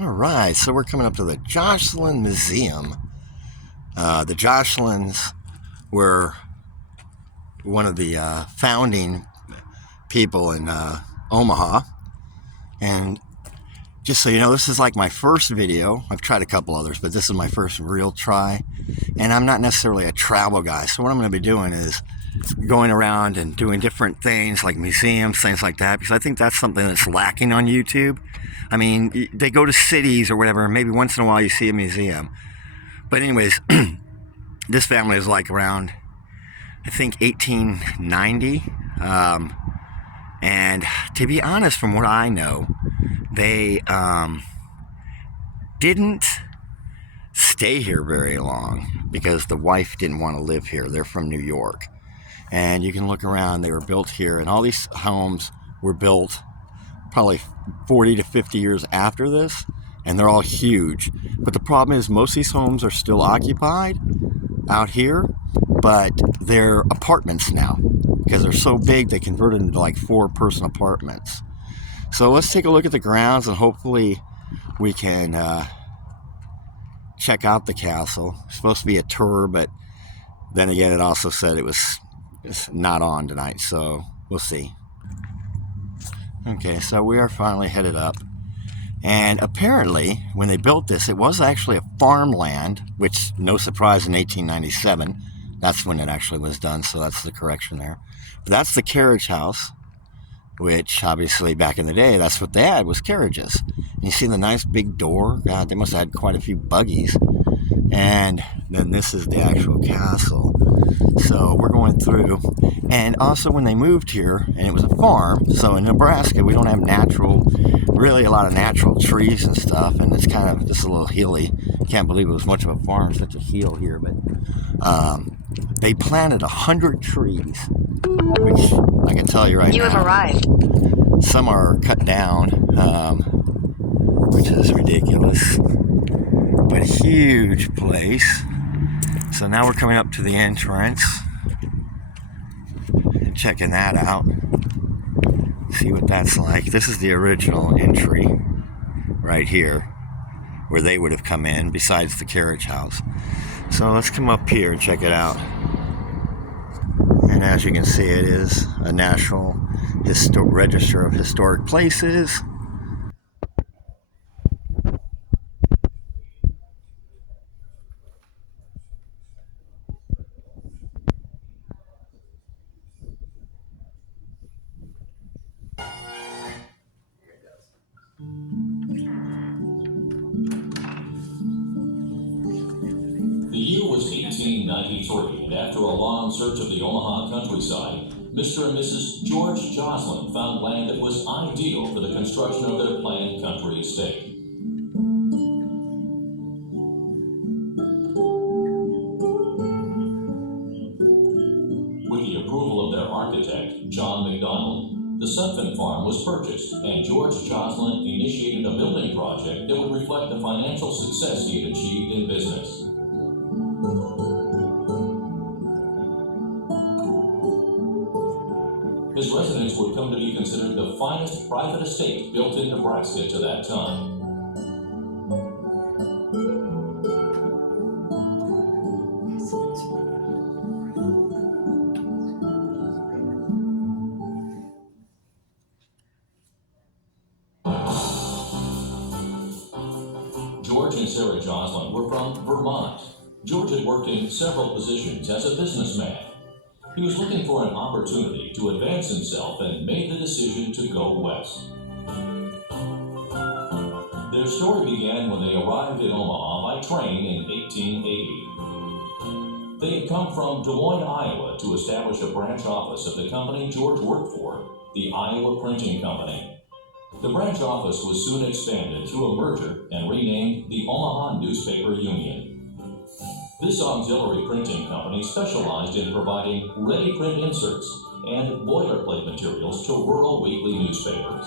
All right, so we're coming up to the Jocelyn Museum. The Jocelyns were one of the founding people in Omaha. And just so you know, this is like my first video. I've tried a couple others, but this is my first real try. And I'm not necessarily a travel guy. So what I'm going to be doing is going around and doing different things like museums, things like that, because I think that's something that's lacking on YouTube. I mean, they go to cities or whatever, and maybe once in a while you see a museum. But anyways, this family is like around, I think, 1890. And to be honest, from what I know, they didn't stay here very long because the wife didn't want to live here. They're from New York. And you can look around, they were built here, and all these homes were built probably 40 to 50 years after this, and they're all huge. But the problem is most of these homes are still occupied out here, but they're apartments now because they're so big they converted into like 4-person apartments. So let's take a look at the grounds, and hopefully we can check out the castle. It's supposed to be a tour, but then again it also said it's not on tonight, so we'll see. Okay, so we are finally headed up. And apparently, when they built this, it was actually a farmland, which, no surprise, in 1897. That's when it actually was done, so that's the correction there. But that's the carriage house, which, obviously, back in the day, that's what they had, was carriages. And you see the nice big door? God, they must have had quite a few buggies. And then this is the actual castle. So we're going through. And also when they moved here, and it was a farm, so in Nebraska we don't have really a lot of natural trees and stuff, and it's kind of just a little hilly. Can't believe it was much of a farm, such a hill here, but they planted 100 trees, which I can tell you right now. You have arrived. Some are cut down, which is ridiculous. But a huge place. So now we're coming up to the entrance and checking that out. See what that's like. This is the original entry right here where they would have come in, besides the carriage house. So let's come up here and check it out. And as you can see, it is a National Register of Historic Places. The year was 1893, and after a long search of the Omaha countryside, Mr. and Mrs. George Jocelyn found land that was ideal for the construction of their planned country estate. With the approval of their architect, John McDonald, the Sutphin farm was purchased, and George Jocelyn initiated a building project that would reflect the financial success he had achieved in business. His residence would come to be considered the finest private estate built in Nebraska to that time. George and Sarah Jocelyn were from Vermont. George had worked in several positions as a businessman. He was looking for an opportunity to advance himself and made the decision to go west. Their story began when they arrived in Omaha by train in 1880. They had come from Des Moines, Iowa to establish a branch office of the company George worked for, the Iowa Printing Company. The branch office was soon expanded through a merger and renamed the Omaha Newspaper Union. This auxiliary printing company specialized in providing ready-print inserts and boilerplate materials to rural weekly newspapers.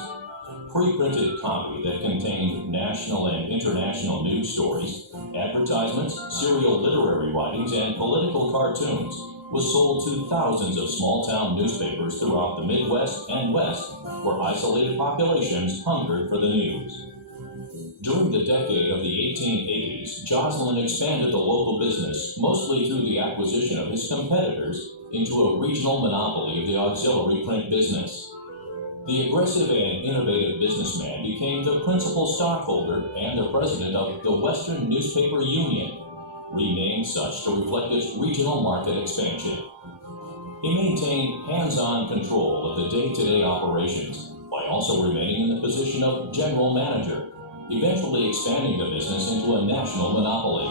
Pre-printed copy that contained national and international news stories, advertisements, serial literary writings, and political cartoons was sold to thousands of small-town newspapers throughout the Midwest and West, where isolated populations hungered for the news. During the decade of the 1880s, Joslin expanded the local business, mostly through the acquisition of his competitors, into a regional monopoly of the auxiliary print business. The aggressive and innovative businessman became the principal stockholder and the president of the Western Newspaper Union, renamed such to reflect its regional market expansion. He maintained hands-on control of the day-to-day operations by also remaining in the position of general manager, eventually expanding the business into a national monopoly.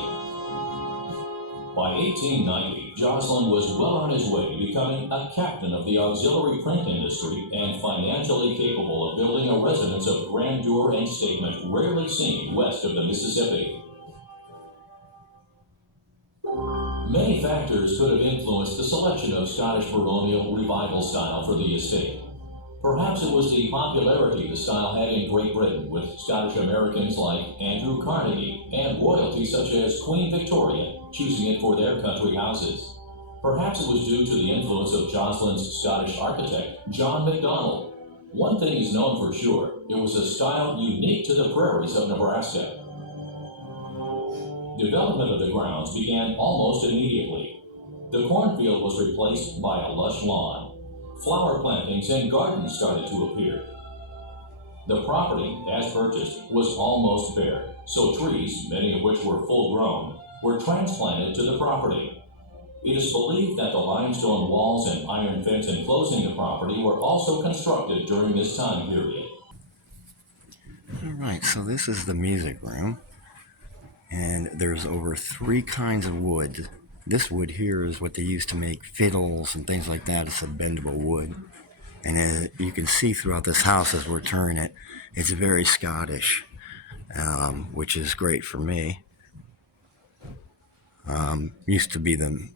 By 1890, Joslin was well on his way to becoming a captain of the auxiliary print industry and financially capable of building a residence of grandeur and statement rarely seen west of the Mississippi. Many factors could have influenced the selection of Scottish baronial revival style for the estate. Perhaps it was the popularity the style had in Great Britain with Scottish Americans like Andrew Carnegie and royalty such as Queen Victoria choosing it for their country houses. Perhaps it was due to the influence of Joslin's Scottish architect, John Macdonald. One thing is known for sure, it was a style unique to the prairies of Nebraska. Development of the grounds began almost immediately. The cornfield was replaced by a lush lawn. Flower plantings and gardens started to appear. The property, as purchased, was almost bare, so trees, many of which were full grown, were transplanted to the property. It is believed that the limestone walls and iron fence enclosing the property were also constructed during this time period. All right, so this is the music room, and there's over 3 kinds of wood. This wood here is what they used to make fiddles and things like that. It's a bendable wood. And you can see throughout this house as we're turning it, it's very Scottish, which is great for me. Used to be the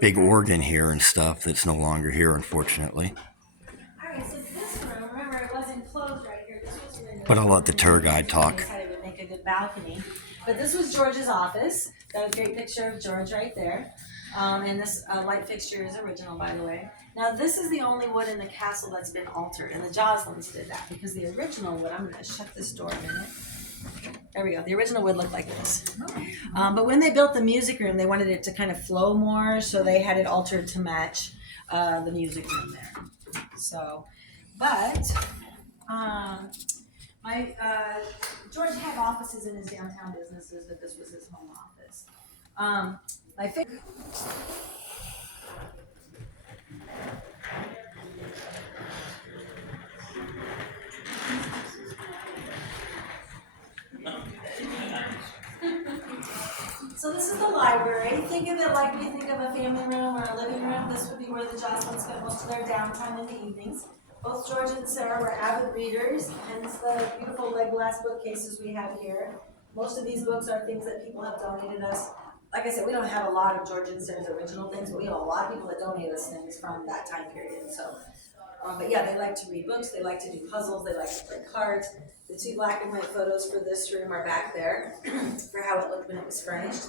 big organ here and stuff that's no longer here, unfortunately. Alright, so this room, remember it wasn't closed right here. This was window. But I'll let the tour guide talk. They decided it would make a good balcony. But this was George's office. Got a great picture of George right there. And this light fixture is original, by the way. Now this is the only wood in the castle that's been altered, and the Joslins did that because the original wood. I'm going to shut this door a minute. There we go. The original wood looked like this. But when they built the music room, they wanted it to kind of flow more, so they had it altered to match the music room there. So, but George had offices in his downtown businesses, but this was his home office. My favorite. So this is the library. Think of it like we think of a family room or a living room. This would be where the Joslins spent most of their downtime in the evenings. Both George and Sarah were avid readers, hence the beautiful leg glass bookcases we have here. Most of these books are things that people have donated us. Like I said, we don't have a lot of George and Sarah's original things, but we have a lot of people that donate us things from that time period. So, but yeah, they like to read books, they like to do puzzles, they like to play cards. The 2 black and white photos for this room are back there for how it looked when it was furnished.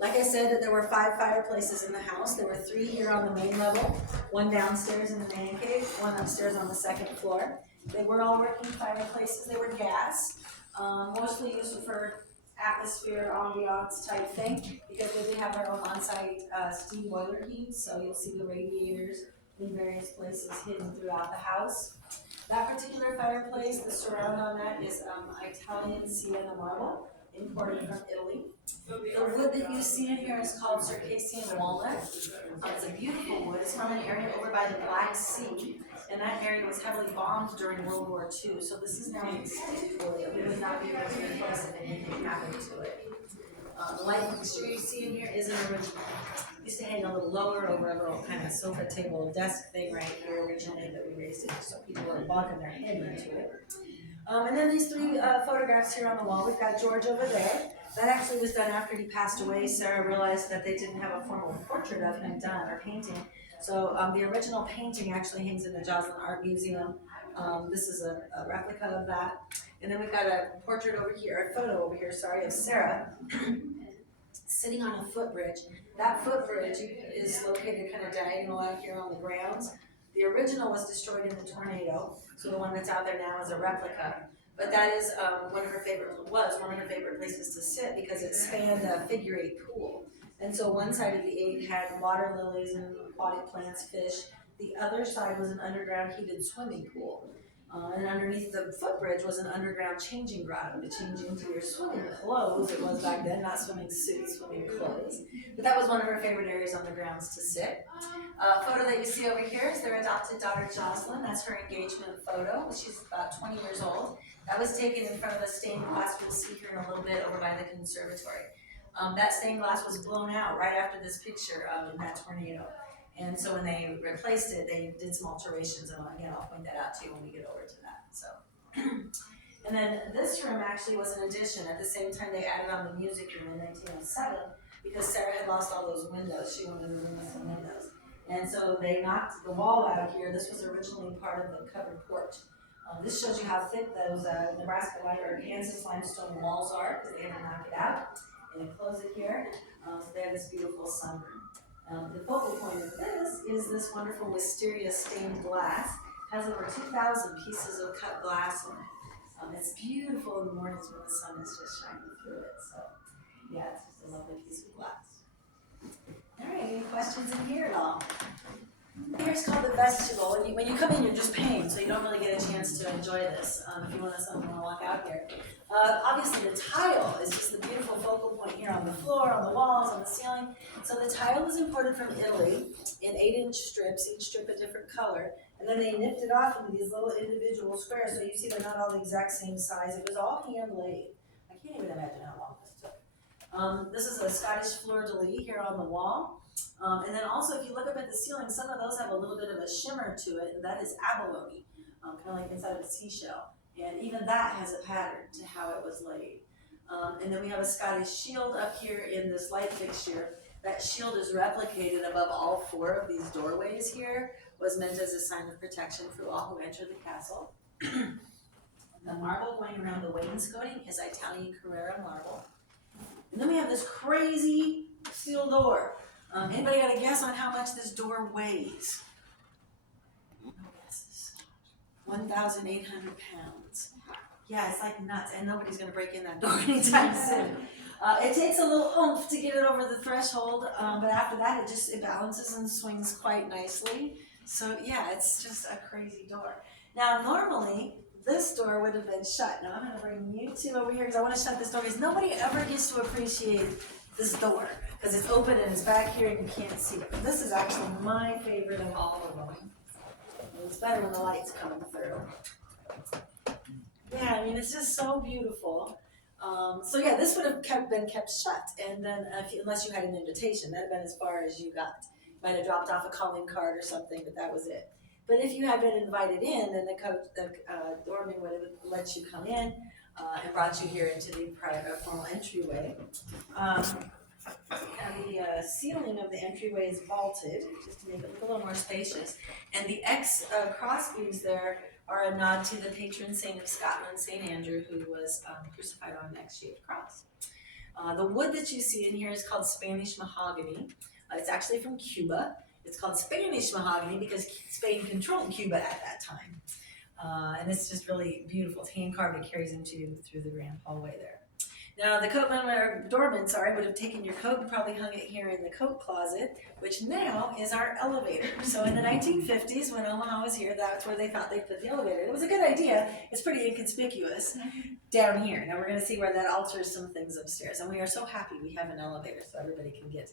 Like I said, there were 5 fireplaces in the house. There were 3 here on the main level, 1 downstairs in the man cave, 1 upstairs on the 2nd floor. They were all working fireplaces. They were gas, mostly used for atmosphere, ambiance type thing, because they did have their own on-site steam boiler heat, so you'll see the radiators in various places hidden throughout the house. That particular fireplace, the surround on that is Italian sienna marble, imported from Italy. The wood that you see in here is called Circassian walnut. It's a beautiful wood. It's from an area over by the Black Sea, and that area was heavily bombed during World War II. So this is now an extinct wood that we would not be able to replace if anything happened to it. The light fixture you see in here is an original. It used to hang a little lower over a little kind of sofa table desk thing right here originally, but we raised it so people weren't bonking their head into it. And then these 3 photographs here on the wall. We've got George over there. That actually was done after he passed away. Sarah realized that they didn't have a formal portrait of him done, or painting. So the original painting actually hangs in the Joslin Art Museum. This is a replica of that. And then we've got a portrait over here, a photo over here, sorry, of Sarah sitting on a footbridge. That footbridge is located kind of diagonal out here on the grounds. The original was destroyed in the tornado, so the one that's out there now is a replica. But that is one of her favorite places to sit because it spanned a figure eight pool. And so one side of the eight had water lilies and aquatic plants, fish. The other side was an underground heated swimming pool. And underneath the footbridge was an underground changing grotto to change into your swimming clothes. It was back then, not swimming suits, swimming clothes. But that was one of her favorite areas on the grounds to sit. Photo that you see over here is their adopted daughter Jocelyn. That's her engagement photo. She's about 20 years old. That was taken in front of the stained glass we'll see here in a little bit over by the conservatory. That stained glass was blown out right after this picture in that tornado. And so when they replaced it, they did some alterations, and again, I'll point that out to you when we get over to that. So, and then this room actually was an addition. At the same time, they added on the music room in 1907 because Sarah had lost all those windows. She wanted a room with some windows. And so they knocked the wall out here. This was originally part of the covered porch. This shows you how thick those Nebraska or Kansas limestone walls are because they had to knock it out and close it here. So they have this beautiful sunroom. The focal point of this is this wonderful wisteria stained glass. It has over 2,000 pieces of cut glass in it. It's beautiful in the mornings when the sun is just shining through it. So yeah, it's just a lovely piece of glass. All right, any questions in here at all? Here's called the vestibule. When you come in, you're just paying, so you don't really get a chance to enjoy this. If you want to walk out here. Obviously, the tile is just the beautiful focal point here on the floor, on the walls, on the ceiling. So the tile was imported from Italy in 8-inch strips, each strip a different color. And then they nipped it off into these little individual squares, so you see they're not all the exact same size. It was all hand laid. I can't even imagine how long this took. This is a Scottish fleur-de-lis here on the wall. And then also, if you look up at the ceiling, some of those have a little bit of a shimmer to it, and that is abalone, kind of like inside of a seashell. And even that has a pattern to how it was laid. And then we have a Scottish shield up here in this light fixture. That shield is replicated above all 4 of these doorways here, was meant as a sign of protection for all who enter the castle. The marble going around the wainscoting is Italian Carrara marble. And then we have this crazy steel door. Anybody got a guess on how much this door weighs? No guesses. 1,800 pounds. Yeah, it's like nuts, and nobody's going to break in that door anytime soon. It takes a little oomph to get it over the threshold, but after that, it balances and swings quite nicely. So yeah, it's just a crazy door. Now, normally, this door would have been shut. Now, I'm going to bring you two over here because I want to shut this door because nobody ever gets to appreciate this door because it's open and it's back here and you can't see it. But this is actually my favorite of all of them. It's better when the light's coming through. Yeah, I mean, it's just so beautiful. So yeah, this would have been kept shut, and then unless you had an invitation, that'd have been as far as you got. Might have dropped off a calling card or something, but that was it. But if you had been invited in, then the doorman would have let you come in and brought you here into the formal entryway. And the ceiling of the entryway is vaulted, just to make it look a little more spacious. And the cross beams there are a nod to the patron saint of Scotland, St. Andrew, who was crucified on an X-shaped cross. The wood that you see in here is called Spanish mahogany. It's actually from Cuba. It's called Spanish mahogany because Spain controlled Cuba at that time. And it's just really beautiful. It's hand-carved. It carries into through the grand hallway there. Now, the doorman, would have taken your coat and probably hung it here in the coat closet, which now is our elevator. So in the 1950s, when Omaha was here, that's where they thought they'd put the elevator. It was a good idea. It's pretty inconspicuous down here. Now we're going to see where that alters some things upstairs. And we are so happy we have an elevator so everybody can get,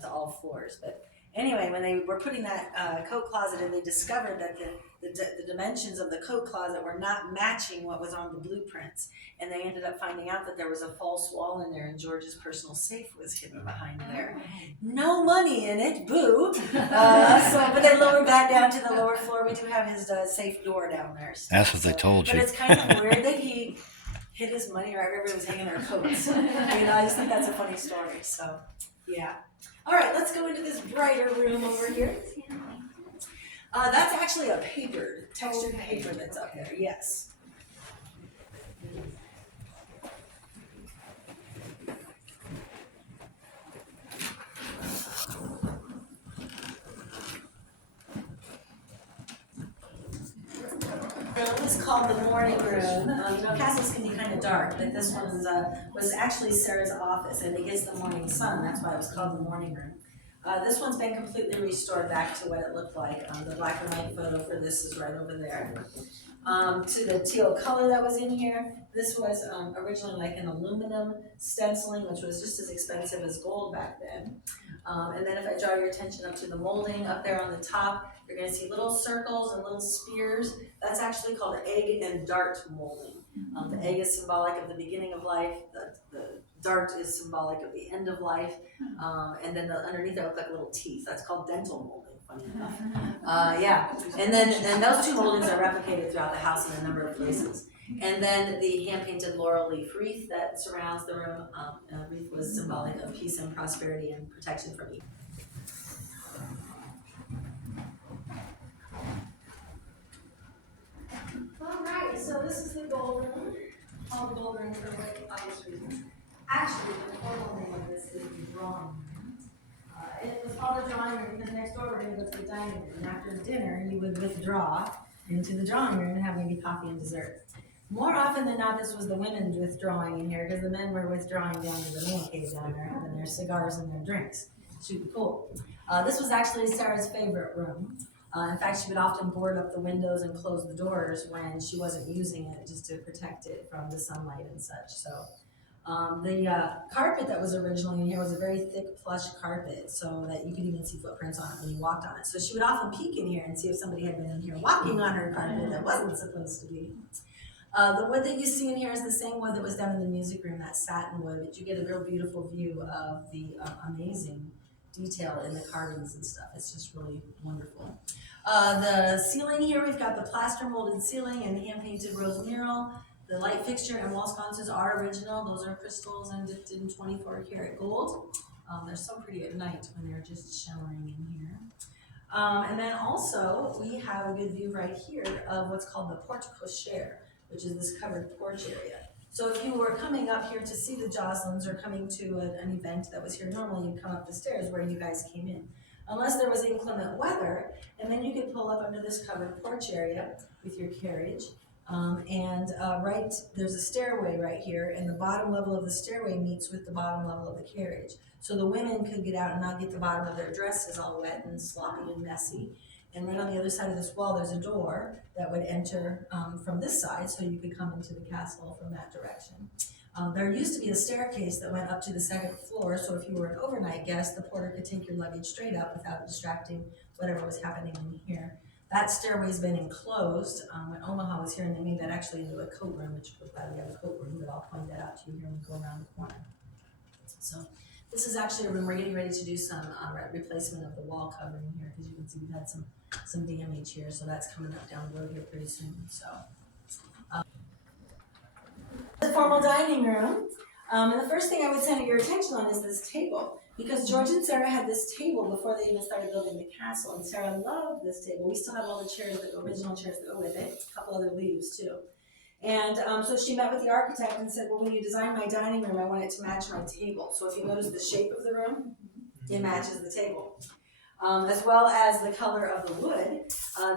to all floors. But anyway, when they were putting that coat closet in, they discovered that the dimensions of the coat closet were not matching what was on the blueprints. And they ended up finding out that there was a false wall in there and George's personal safe was hidden behind there. No money in it, boo. But they lowered that down to the lower floor. We do have his safe door down there. That's what they told you. But it's kind of weird that he hid his money or everybody was hanging their coats. I just think that's a funny story. So, yeah. All right, let's go into this brighter room over here. That's actually a textured paper that's up there, yes. room is called the morning room. Castles can be kind of dark, but this one was actually Sarah's office, and it gets the morning sun. That's why it was called the morning room. This one's been completely restored back to what it looked like. The black and white photo for this is right over there. To the teal color that was in here, this was originally like an aluminum stenciling, which was just as expensive as gold back then. And then if I draw your attention up to the molding up there on the top, you're going to see little circles and little spears. That's actually called egg and dart molding. The egg is symbolic of the beginning of life. The dart is symbolic of the end of life. And then underneath it look like little teeth. That's called dental molding, funny enough. Yeah. And then those two moldings are replicated throughout the house in a number of places. And then the hand-painted laurel leaf wreath that surrounds the room. Wreath was symbolic of peace and prosperity and protection from evil. All right, so this is the gold room. Called the gold room for obvious reasons. Actually, the formal name of this is the drawing room. It was called the drawing room because next door we're going to go to the dining room. And after dinner, you would withdraw into the drawing room and have maybe coffee and dessert. More often than not, this was the women withdrawing in here because the men were withdrawing down to the man cave down there, having their cigars and their drinks, shooting pool. This was actually Sarah's favorite room. In fact, she would often board up the windows and close the doors when she wasn't using it, just to protect it from the sunlight and such. So the carpet that was originally in here was a very thick plush carpet, so that you could even see footprints on it when you walked on it. So she would often peek in here and see if somebody had been in here walking on her carpet that wasn't supposed to be. The wood that you see in here is the same wood that was done in the music room, that satin wood, but you get a real beautiful view of the amazing detail in the carvings and stuff. It's just really wonderful. The ceiling here, we've got the plaster molded ceiling and hand-painted rose mural. The light fixture and wall sconces are original. Those are crystals and dipped in 24 karat gold. They're so pretty at night when they're just shimmering in here. And then also, we have a good view right here of what's called the porte cochere, which is this covered porch area. So if you were coming up here to see the Jocelyn's or coming to an event that was here normally, you'd come up the stairs where you guys came in. Unless there was inclement weather, and then you could pull up under this covered porch area with your carriage. There's a stairway right here, and the bottom level of the stairway meets with the bottom level of the carriage. So the women could get out and not get the bottom of their dresses all wet and sloppy and messy. And right on the other side of this wall, there's a door that would enter from this side, so you could come into the castle from that direction. There used to be a staircase that went up to the second floor, so if you were an overnight guest, the porter could take your luggage straight up without distracting whatever was happening in here. That stairway's been enclosed. When Omaha was here, and they made that actually into a coat room, which we're glad we have a coat room, but I'll point that out to you here when we go around the corner. So this is actually a room we're getting ready to do some replacement of the wall covering here, because you can see we've had some damage here, so that's coming up down the road here pretty soon. So the formal dining room, and the first thing I would center your attention on is this table, because George and Sarah had this table before they even started building the castle, and Sarah loved this table. We still have all the chairs, the original chairs that go with it, a couple other leaves too. And so she met with the architect and said, well, when you design my dining room, I want it to match my table. So if you notice the shape of the room, it matches the table. As well as the color of the wood.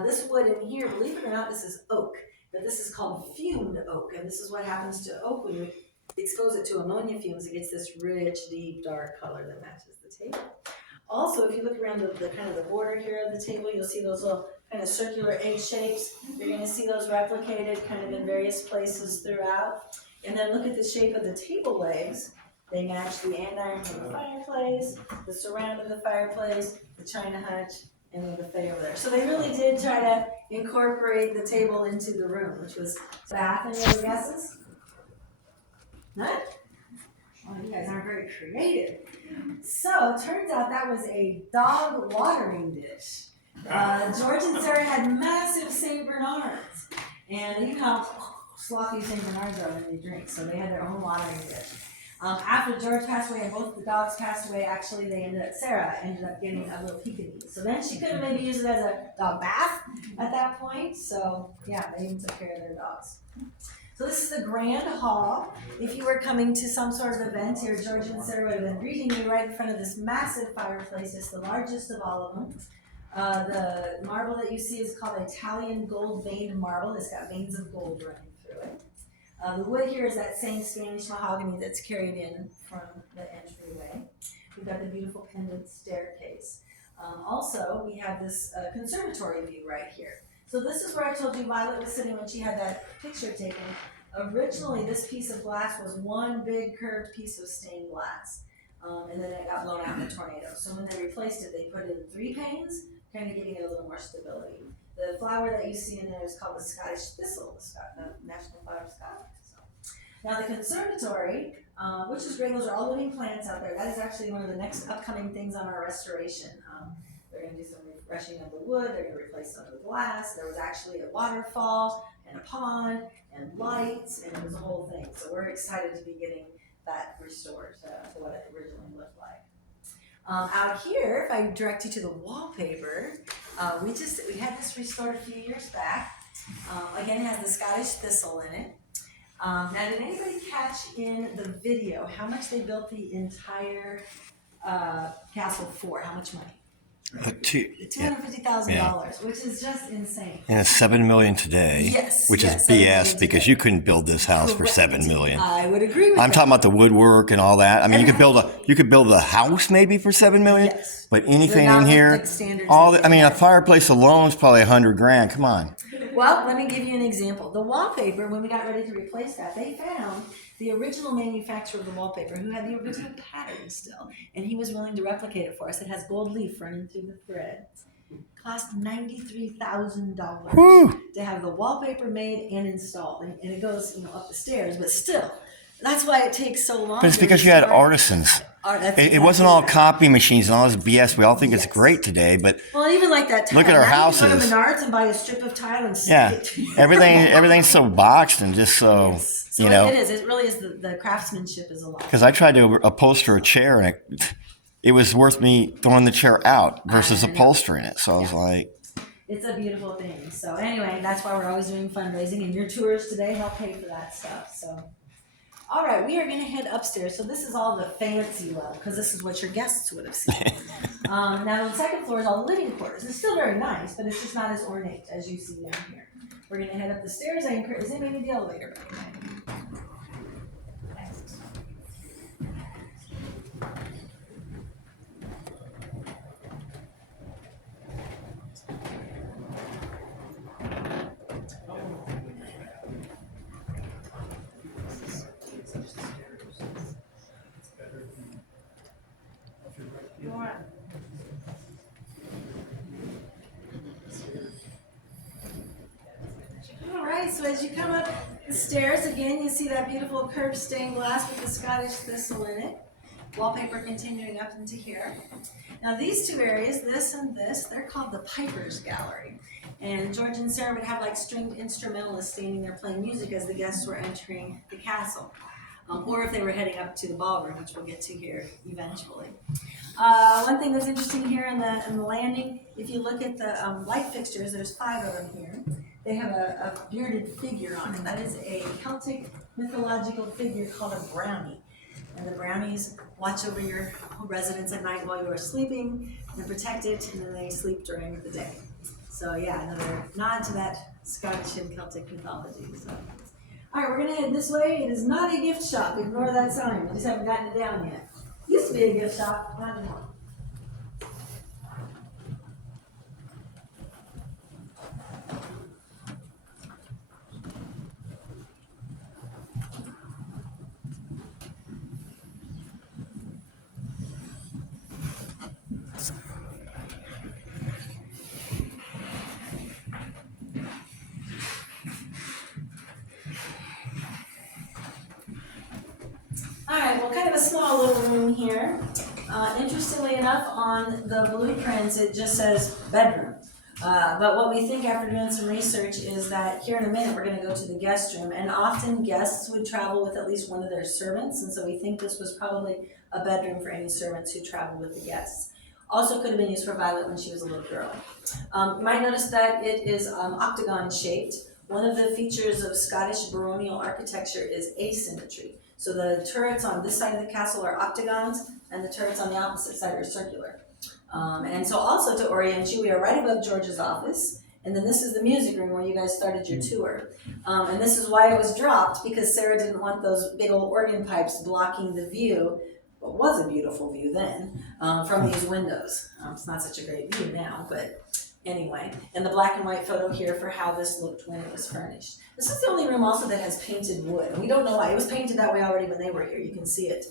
This wood in here, believe it or not, this is oak. But this is called fumed oak. And this is what happens to oak when you expose it to ammonia fumes. It gets this rich, deep, dark color that matches the table. Also, if you look around the kind of the border here of the table, you'll see those little kind of circular egg shapes. You're going to see those replicated kind of in various places throughout. And then look at the shape of the table legs. They match the andiron from the fireplace, the surround of the fireplace, the china hutch, and the buffet over there. So they really did try to incorporate the table into the room, which was bath. Any other guesses? None? Oh, you guys aren't very creative. So it turns out that was a dog watering dish. George and Sarah had massive St. Bernards. And you know how sloppy St. Bernards are when they drink, so they had their own watering dish. After George passed away and both the dogs passed away, actually Sarah ended up getting a little peekaboo. So then she could have maybe used it as a dog bath at that point. So yeah, they even took care of their dogs. So this is the grand hall. If you were coming to some sort of event here, George and Sarah would have been greeting you right in front of this massive fireplace. It's the largest of all of them. The marble that you see is called Italian gold veined marble. It's got veins of gold running through it. The wood here is that same Spanish mahogany that's carried in from the entryway. We've got the beautiful pendant staircase. Also, we have this conservatory view right here. So this is where I told you Violet was sitting when she had that picture taken. Originally, this piece of glass was one big curved piece of stained glass. And then it got blown out in a tornado. So when they replaced it, they put in 3 panes, kind of giving it a little more stability. The flower that you see in there is called the Scottish thistle, the national flower of Scotland. So, now the conservatory, which is great, those are all living plants out there. That is actually one of the next upcoming things on our restoration. They're going to do some refreshing of the wood, they're going to replace some of the glass. There was actually a waterfall and a pond and lights, and it was a whole thing. So we're excited to be getting that restored to what it originally looked like. Out here, if I direct you to the wallpaper, we had this restored a few years back. Again, it has the Scottish thistle in it. Now, did anybody catch in the video how much they built the entire castle for? How much money? $250,000, which is just insane. And it's $7 million today. Yes, which yes, is BS because you couldn't build this house for $7 million. I would agree with I'm that. talking about the woodwork and all that. I mean, you could build a house maybe for $7 million. Yes. But anything They're in not here, like standards a fireplace alone is probably $100,000. Come on. Well, let me give you an example. The wallpaper, when we got ready to replace that, they found the original manufacturer of the wallpaper who had the original pattern still, and he was willing to replicate it for us. It has gold leaf running through the threads. Cost $93,000 to have the wallpaper made and installed, and it goes up the stairs, but still, that's why it takes so long. But it's because you had artisans. It wasn't all copy machines and all this BS. We all think it's great today, but even like that tile. Look at our houses. You can go to Menards and buy a strip of tile and stick it to your everything's so boxed and just so So it is. It really is. The craftsmanship is a lot. Because I tried to upholster a chair and it was worth me throwing the chair out versus upholstering it. So I was like, it's a beautiful thing. So anyway, that's why we're always doing fundraising, and your tours today help pay for that stuff. So. All right, we are going to head upstairs. So this is all the fancy level, because this is what your guests would have seen. Now, the second floor is all the living quarters. It's still very nice, but it's just not as ornate as you see down here. We're going to head up the stairs. Is anybody in the elevator? So as you come up the stairs, again, you see that beautiful curved stained glass with the Scottish thistle in it. Wallpaper continuing up into here. Now these two areas, this and this, they're called the Piper's Gallery. And George and Sarah would have like stringed instrumentalists standing there playing music as the guests were entering the castle. Or if they were heading up to the ballroom, which we'll get to here eventually. One thing that's interesting here in the landing, if you look at the light fixtures, there's 5 of them here. They have a bearded figure on it. That is a Celtic mythological figure called a brownie. And the brownies watch over your residence at night while you are sleeping and protect it, and then they sleep during the day. So yeah, another nod to that Scottish and Celtic mythology. So. All right, we're gonna head this way. It is not a gift shop. Ignore that sign. We just haven't gotten it down yet. Used to be a gift shop, not anymore. Alright, well, kind of a small little room here. Interestingly enough, on the blueprints it just says bedroom. But what we think after doing some research is that here in a minute we're going to go to the guest room, and often guests would travel with at least one of their servants, and so we think this was probably a bedroom for any servants who traveled with the guests. Also could have been used for Violet when she was a little girl. You might notice that it is octagon shaped. One of the features of Scottish baronial architecture is asymmetry. So the turrets on this side of the castle are octagons, and the turrets on the opposite side are circular. And so also to orient you, we are right above George's office. And then this is the music room where you guys started your tour. And this is why it was dropped, because Sarah didn't want those big old organ pipes blocking the view, what was a beautiful view then, from these windows. It's not such a great view now, but anyway. And the black and white photo here for how this looked when it was furnished. This is the only room also that has painted wood. We don't know why. It was painted that way already when they were here. You can see it.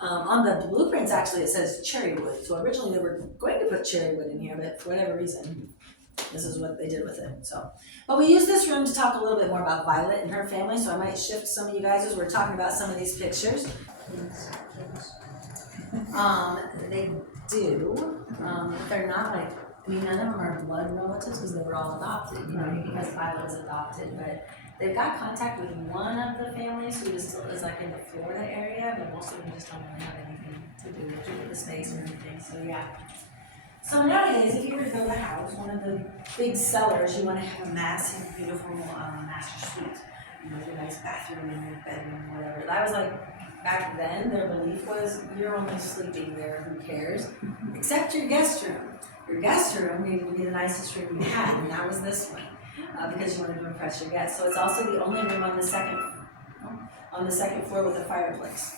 On the blueprints, actually, it says cherry wood. So originally they were going to put cherry wood in here, but for whatever reason, this is what they did with it. So, but we use this room to talk a little bit more about Violet and her family. So I might shift some of you guys as we're talking about some of these pictures. They do. They're not like, I mean, none of them are blood relatives because they were all adopted, you know, because Violet was adopted, but they've got contact with one of the families who is like in the Florida area, but most of them just don't really have anything to do with the space or anything, so yeah. So nowadays, if you were to build a house, one of the big sellers, you want to have a massive, beautiful master suite. You know, your nice bathroom and your bedroom, whatever. That was like, back then, their belief was, you're only sleeping there, who cares? Except your guest room. Your guest room needed to be the nicest room you had, and that was this one, because you wanted to impress your guests. So it's also the only room on the second floor with a fireplace,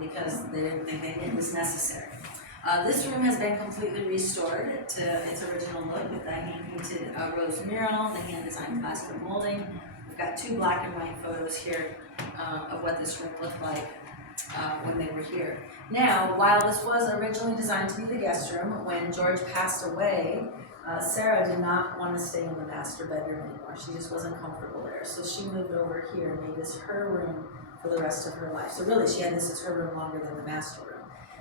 because they didn't think it was necessary. This room has been completely restored to its original look with the hand-painted rose mural, the hand-designed plaster molding. We've got 2 black and white photos here of what this room looked like when they were here. Now, while this was originally designed to be the guest room, when George passed away, Sarah did not want to stay in the master bedroom anymore. She just wasn't comfortable there. So she moved over here and made this her room for the rest of her life. So really, she had this as her room longer than the master room.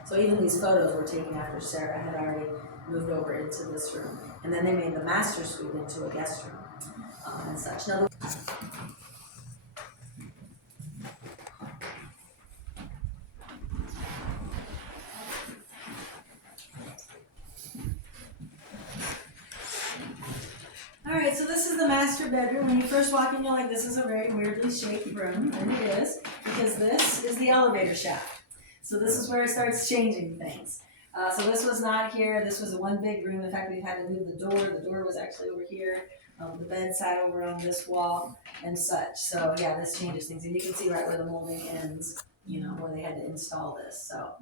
So even these photos were taken after Sarah had already moved over into this room. And then they made the master suite into a guest room and such. Now, Alright, so this is the master bedroom. When you first walk in, you're like, this is a very weirdly shaped room, and it is, because this is the elevator shaft. So this is where it starts changing things. So this was not here, this was one big room. In fact, we had to move the door. The door was actually over here. The bed sat over on this wall and such. So yeah, this changes things. And you can see right where the molding ends, you know, where they had to install this. So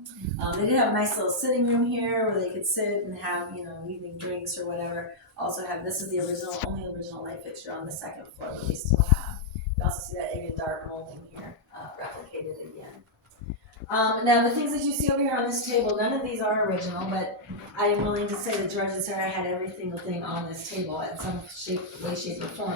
they did have a nice little sitting room here where they could sit and have, you know, evening drinks or whatever. Also have, this is the only original light fixture on the second floor that we still have. You also see that again dark molding here, replicated again. Now the things that you see over here on this table, none of these are original, but I am willing to say that George and Sarah had every single thing on this table in some way, shape, or form.